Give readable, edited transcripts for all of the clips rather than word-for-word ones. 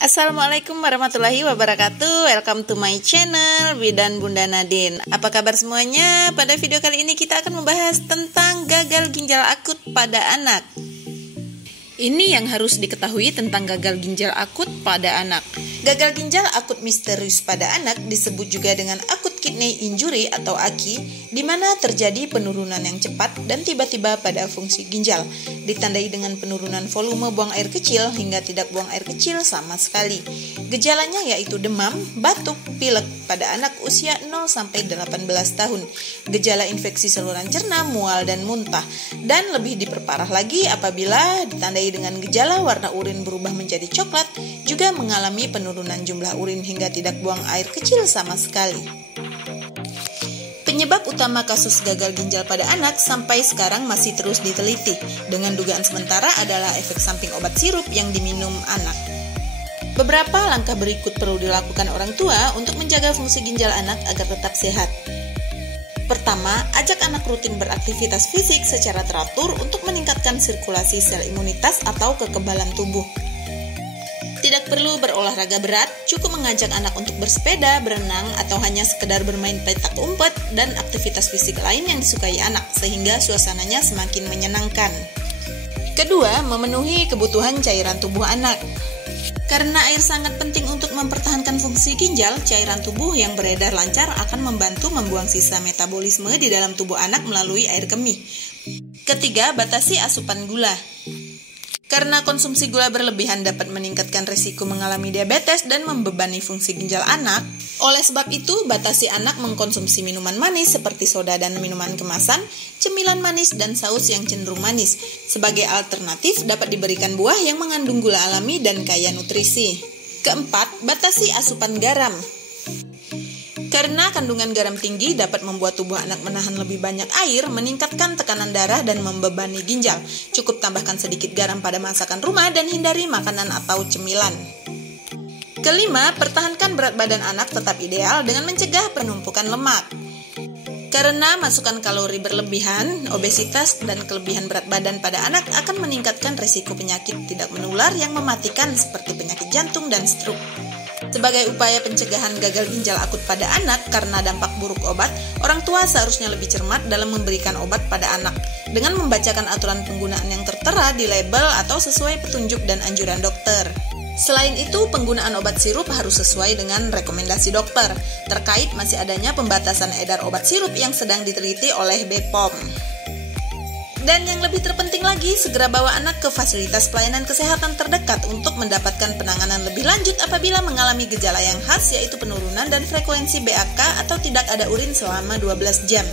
Assalamualaikum warahmatullahi wabarakatuh. Welcome to my channel Bidan Bunda Nadine. Apa kabar semuanya? Pada video kali ini kita akan membahas tentang gagal ginjal akut pada anak. Ini yang harus diketahui tentang gagal ginjal akut pada anak. Gagal ginjal akut misterius pada anak disebut juga dengan acute kidney injury atau AKI, di mana terjadi penurunan yang cepat dan tiba-tiba pada fungsi ginjal, ditandai dengan penurunan volume buang air kecil hingga tidak buang air kecil sama sekali. Gejalanya yaitu demam, batuk, pilek pada anak usia 0-18 tahun, gejala infeksi saluran cerna, mual dan muntah, dan lebih diperparah lagi apabila ditandai dengan gejala warna urin berubah menjadi coklat, juga mengalami penurunan jumlah urin hingga tidak buang air kecil sama sekali. Penyebab utama kasus gagal ginjal pada anak sampai sekarang masih terus diteliti, dengan dugaan sementara adalah efek samping obat sirup yang diminum anak. Beberapa langkah berikut perlu dilakukan orang tua untuk menjaga fungsi ginjal anak agar tetap sehat. Pertama, ajak anak rutin beraktivitas fisik secara teratur untuk meningkatkan sirkulasi sel imunitas atau kekebalan tubuh. Tidak perlu berolahraga berat, cukup mengajak anak untuk bersepeda, berenang, atau hanya sekedar bermain petak umpet dan aktivitas fisik lain yang disukai anak, sehingga suasananya semakin menyenangkan. Kedua, memenuhi kebutuhan cairan tubuh anak. Karena air sangat penting untuk mempertahankan fungsi ginjal, cairan tubuh yang beredar lancar akan membantu membuang sisa metabolisme di dalam tubuh anak melalui air kemih. Ketiga, batasi asupan gula. Karena konsumsi gula berlebihan dapat meningkatkan risiko mengalami diabetes dan membebani fungsi ginjal anak. Oleh sebab itu, batasi anak mengkonsumsi minuman manis seperti soda dan minuman kemasan, cemilan manis dan saus yang cenderung manis. Sebagai alternatif, dapat diberikan buah yang mengandung gula alami dan kaya nutrisi. Keempat, batasi asupan garam. Karena kandungan garam tinggi dapat membuat tubuh anak menahan lebih banyak air, meningkatkan tekanan darah dan membebani ginjal. Cukup tambahkan sedikit garam pada masakan rumah dan hindari makanan atau cemilan. Kelima, pertahankan berat badan anak tetap ideal dengan mencegah penumpukan lemak. Karena masukan kalori berlebihan, obesitas dan kelebihan berat badan pada anak akan meningkatkan risiko penyakit tidak menular yang mematikan seperti penyakit jantung dan stroke. Sebagai upaya pencegahan gagal ginjal akut pada anak karena dampak buruk obat, orang tua seharusnya lebih cermat dalam memberikan obat pada anak dengan membacakan aturan penggunaan yang tertera di label atau sesuai petunjuk dan anjuran dokter. Selain itu, penggunaan obat sirup harus sesuai dengan rekomendasi dokter. Terkait masih adanya pembatasan edar obat sirup yang sedang diteliti oleh BPOM. Dan yang lebih terpenting lagi, segera bawa anak ke fasilitas pelayanan kesehatan terdekat untuk mendapatkan penanganan lebih lanjut apabila mengalami gejala yang khas, yaitu penurunan dan frekuensi BAK atau tidak ada urin selama 12 jam.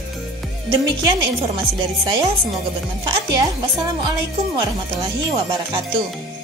Demikian informasi dari saya, semoga bermanfaat ya. Wassalamualaikum warahmatullahi wabarakatuh.